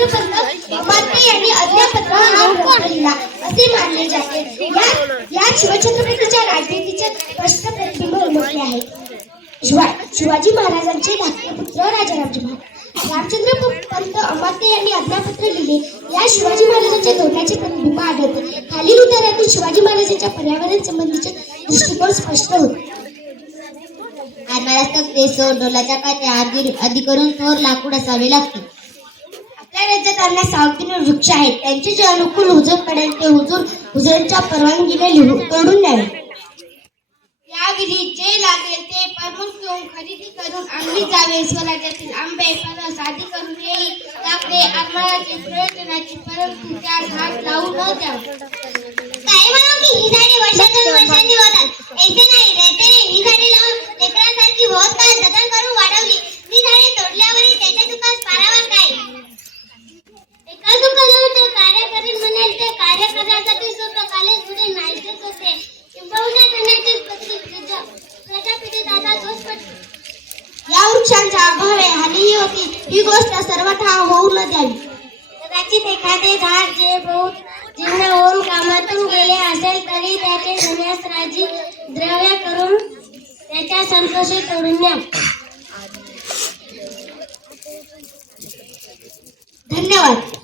रामचंद्रपंत अमात्य यांनी अज्ञापत्र हा ग्रंथ लिहिला? असे मानले जाते. या या शिवछत्रपतीच्या राजनीतीचे स्पष्ट प्रतिबिंब उमटले आहे शिवाय शिवाजी महाराजांचे धाकटे पुत्र राजारामजी महाराज. रामचंद्र पंत अमात्य यांनी अज्ञापत्र लिहिले. या शिवाजी महाराजांच्या धोरणाचे प्रतिबिंब आढळते. खालील उतारातून शिवाजी महाराजांच्या पर्यावरण संबंधीचे दृष्टिकोन स्पष्ट होते. आत्मरस्तक देसो डोलाच्या कात्या आधी आदी करून थोर लाकूड असावे लागते. आपल्या राज्यात आणल्या सावकीने वृक्ष आहेत. त्यांचे जे अनुकूल हुजूर पडेल ते हुजूर हुजूरच्या परवानगीने लिहू तोडून द्यावे. या विधीत जे लागेल ते प्रमुख घेऊन खरेदी करून आणली जावे. स्वराज्यातील आंबे फणस आदी करून केळी काकडे आंबळाची प्रयोजनाची परंतु त्यास हात लावू न द्यावा काही म्हणून की ही झाडे वर्षातून वर्षांनी होतात. वृक्षांच्या अभावे हानीही होती. ही गोष्ट सर्वथा होऊ न द्यावी कदाचित एखादे झाड जे बहुत जीर्ण होऊन कामातून गेले असेल तरी त्याचे धन्यास राजी द्रव्य करून त्याच्या संतोषी तोडून द्या धन्यवाद.